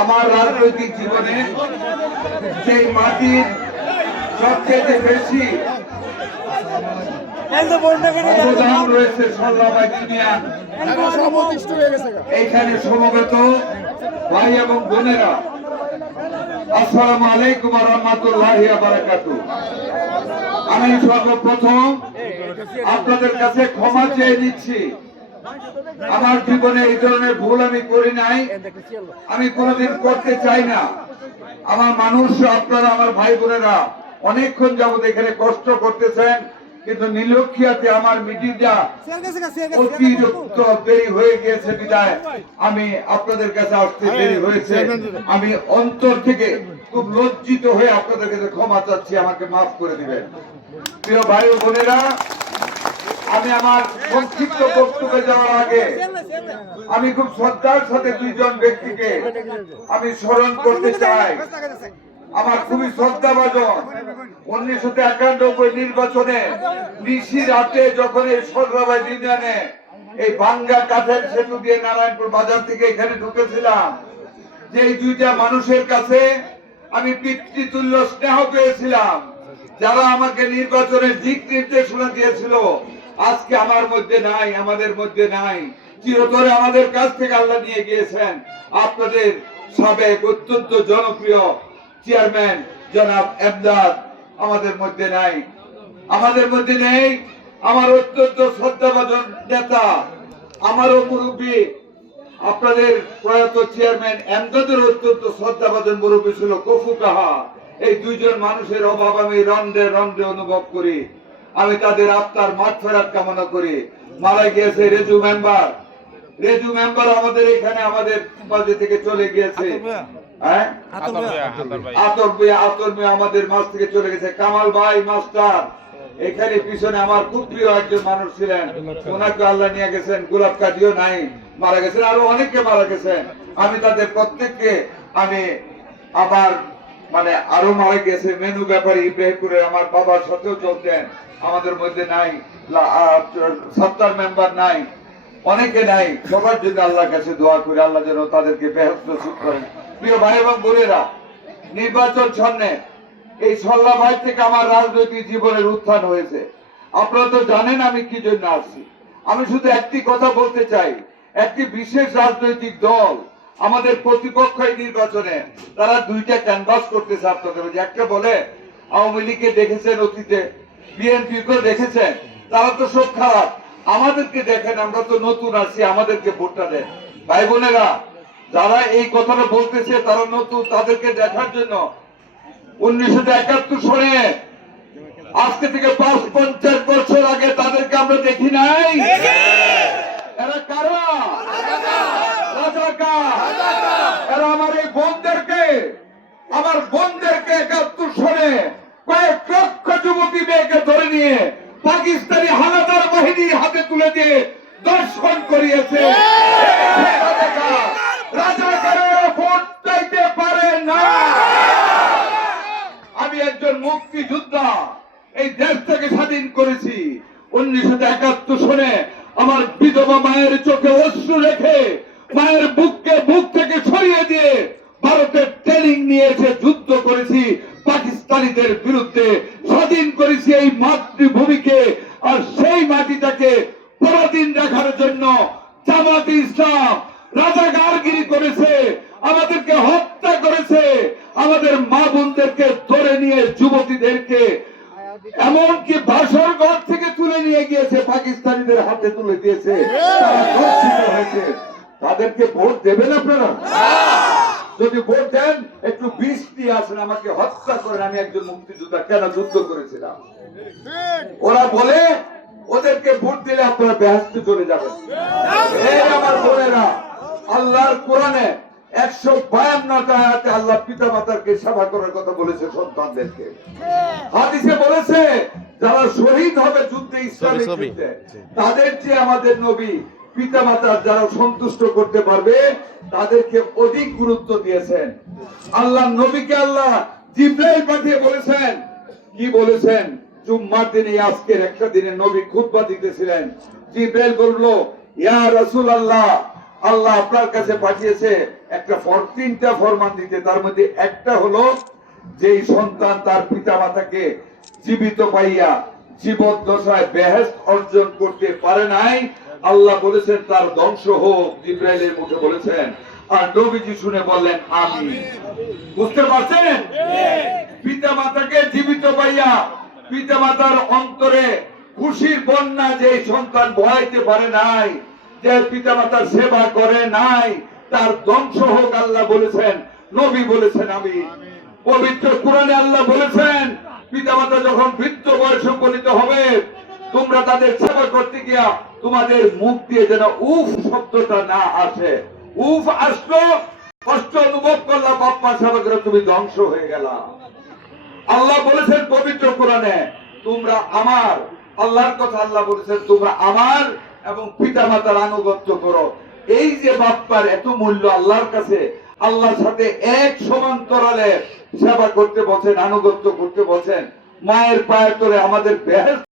আমার রাজনৈতিক জীবনে যে মাটির সবচেয়ে বেশি অবদান রয়েছে এইখানে সমবেত ভাই এবং বোনেরা, আসসালামু আলাইকুম ওয়া রাহমাতুল্লাহি ওয়া বারাকাতুহু। আমি সর্বপ্রথম আপনাদের কাছে ক্ষমা চেয়ে নিচ্ছি। আমার জীবনে এই ধরনের ভুল আমি করি নাই, আমি কোনোদিন করতে চাই না। আমার মানুষ, আপনারা আমার ভাই বোনেরা অনেকক্ষণ যাবত এখানে কষ্ট করতেছেন, কিন্তু নীলক্ষিয়াতে আমার মিটিংটা অতিরিক্ত দেরি হয়ে গিয়েছে বিদায় আমি আপনাদের কাছে আসতে দেরি হয়েছে। আমি অন্তর থেকে খুব লজ্জিত হয়ে আপনাদের কাছে ক্ষমা চাচ্ছি, আমাকে মাফ করে দিবেন। প্রিয় ভাই ও বোনেরা, আমি আমার সংক্ষিপ্ত বক্তব্যে যাওয়ার আগে আমি খুব শ্রদ্ধার সাথে দুইজন ব্যক্তিকে আমি স্মরণ করতে চাই। আমার খুবই শ্রদ্ধাভাজন 1991 নির্বাচনে নিশি রাতে যখন এই সররাবাই ইউনিয়নে এই ভাঙ্গা কাঠের সেতু দিয়ে নারায়ণপুর বাজার থেকে এখানে ঢুকেছিলাম, যে এই দুইটা মানুষের কাছে আমি পিতৃতুল্য স্নেহ পেয়েছিলাম, যারা আমাকে নির্বাচনের দিক নির্দেশনা দিয়েছিল, আজকে আমার মধ্যে নাই, আমাদের মধ্যে নাই। চিরতরে আমাদের কাছ থেকে আল্লাহ নিয়ে গিয়েছেন। আপনাদের সাবেক অত্যন্ত জনপ্রিয় চেয়ারম্যান জনাব এমদাদ আমাদের মধ্যে নাই, আমাদের মধ্যে নেই। আমার অত্যন্ত শ্রদ্ধাভাজন নেতা, আমারও মুরব্বী, আপনাদের প্রয়াত চেয়ারম্যান এমদাদের অত্যন্ত শ্রদ্ধাভাজন মুরব্বী ছিল কফু কাহা। এই দুইজন মানুষের অভাব আমি রন্ধ্রে রন্ধ্রে অনুভব করি। আমি তাদের আত্মার মাগফিরাত কামনা করি। মারা গিয়েছে রেজু মেম্বার আমাদের এখানে আমাদের মাঝে থেকে চলে গিয়েছে। আতর মিয়া আমাদের মাঝ থেকে চলে গেছে। কামাল ভাই মাস্টার এখানে পিছনে আমার খুব প্রিয় একজন মানুষ ছিলেন, ওনাকে আল্লাহ নিয়ে গেছেন। গোলাপ কাদিও নাই, মারা গেছেন। আরো অনেকে মারা গেছেন। আমি তাদের প্রত্যেককে আমি আবার আরো মারা গেছে। মেনু ব্যাপারী ইব্রাহিমপুরের আমার বাবার সাথেও চলতেন, আমাদের মধ্যে নাই। সত্তার মেম্বার নাই, অনেকে নাই। সবার জন্য আল্লাহর কাছে দোয়া করি, আল্লাহ যেন তাদেরকে বেহেশত নসিব করেন। প্রিয় ভাই এবং বোনেরা, নির্বাচন সামনে, এই সল্লা ভাই থেকে আমার রাজনৈতিক জীবনের উত্থান হয়েছে। আপনারা তো জানেন আমি কি জন্য আসছি। আমি শুধু একটি কথা বলতে চাই, একটি বিশেষ রাজনৈতিক দল আমাদের প্রতিপক্ষ এই নির্বাচনে তারা দুইটা ক্যানভাস করতেছে আপনাদের। একটা বলে আওয়ামী লীগকে দেখেছেন অতীতে, বিএনপিকে দেখেছেন, তারা তো সব খারাপ, আমাদেরকে দেখেন, আমরা তো নতুন আছি, আমাদেরকে ভোটটা দেন। ভাই বোনেরা, যারা এই কথাটা বলতেছে তারা নতুন, তাদেরকে দেখার জন্য 1971 সনে আজকে থেকে 50 বছর আগে তাদেরকে আমরা দেখি নাই। এরা কারা? এরা আমার এই বোনদেরকে, আমার বোনদেরকে 71 সনে কয়েক লক্ষ যুবতী মেয়েকে ধরে নিয়ে পাকিস্তানি হানাদার বাহিনীর হাতে তুলে দিয়ে দর্শন করিয়েছে। রাজাকারেরা ভোট চাইতে পারে না। আমি একজন মুক্তিযোদ্ধা, এই দেশ থেকে স্বাধীন করেছি। 1971 সনে আমার বিধবা মায়ের চোখে অশ্রু রেখে মায়ের বুক থেকে ছড়িয়ে দিয়ে ভারতের ট্রেনিং নিয়েছে, যুদ্ধ করেছি পাকিস্তানিদের বিরুদ্ধে, স্বাধীন করেছি এই মাতৃভূমিকে। আর সেই মাটিটাকে পরাধীন রাখার জন্য জামাতে ইসলাম রাজাকারগিরি করেছে, আমাদেরকে হত্যা করেছে, আমাদের মা বোনদেরকে ধরে নিয়ে যুবতীদেরকে এমনকি বাসর ঘর থেকে তুলে নিয়ে গিয়েছে, পাকিস্তানিদের হাতে তুলে দিয়েছে। তারা ধর্ষিত হয়েছে। তাদেরকে ভোট দেবেন আপনারা? যদি ভোট দেন একটু বিষ দিয়ে আসেন, আমাকে হত্যা করেন। আমি একজন মুক্তিযোদ্ধা, কেন যুদ্ধ করেছিলাম। ওরা বলে ওদেরকে ভোট দিলে আপনারা বেহেশতে চলে যাবেন। এই আমার বোনেরা, আল্লাহর কোরআনে 152টা আয়াতে আল্লাহ পিতা মাতাকে সেবা করার কথা বলেছে, সন্তানদেরকে। হাদিসে বলেছে যারা শহীদ হবে যুদ্ধে, ইসলামিক যুদ্ধে, তাদের যে আমাদের নবী পিতা মাতা যারা সন্তুষ্ট করতে পারবে তাদেরকে অধিক গুরুত্ব দিয়েছেন। আল্লাহ নবীকে আল্লাহ জিবরাইল পাঠিয়ে বলেছেন, কি বলেছেন? জুম্মার দিনে, আজকের একটা দিনে নবী খুতবা দিতেছিলেন। জিবরাইল বলল, ইয়া রাসূলুল্লাহ, আল্লাহ আপনার কাছে পাঠিয়েছে একটা তিনটা ফরমান দিতে, তার মধ্যে একটা হলো যে সন্তান তার পিতা মাতাকে জীবিত পাইয়া জীবদ্দশায় বেহেশত অর্জন করতে পারে নাই, আল্লাহ বলেছেন তার ধ্বংস হোক। জিবরাইলের মুখে বলেছেন, আর নবীজি শুনে বললেন আমিন। বুঝতে পারছেন? পিতা মাতাকে জীবিত পাইয়া পিতা মাতার অন্তরে খুশির বন্যা যে সন্তান বহাইতে পারে নাই, যে পিতা মাতার সেবা করে নাই, তার ধ্বংস হোক আল্লাহ বলেছেন, নবী বলেছেন আমিন। পবিত্র কোরআনে আল্লাহ বলেছেন পিতা মাতা যখন বৃদ্ধ বয়সে উপনীত হবে, তোমরা তাদের সেবা করতে গিয়া তোমাদের মুখ দিয়ে যেন উফ শব্দটা না আসে। উফ আসলো, কষ্ট অনুভব করলা, বাপ্পা সেবা করে তুমি ধ্বংস হয়ে গেলা। আল্লাহ বলেছেন পবিত্র কোরআনে তোমরা আমার, আল্লাহর কথা আল্লাহ বলেছেন তোমরা আমার এবং পিতা মাতার আনুগত্য করো। এই যে বাপ্পার এত মূল্য আল্লাহর কাছে, আল্লাহর সাথে এক সমান্তরালে সেবা করতে বলছেন, আনুগত্য করতে বলছেন, মায়ের পায়ের তলে আমাদের বেহেশত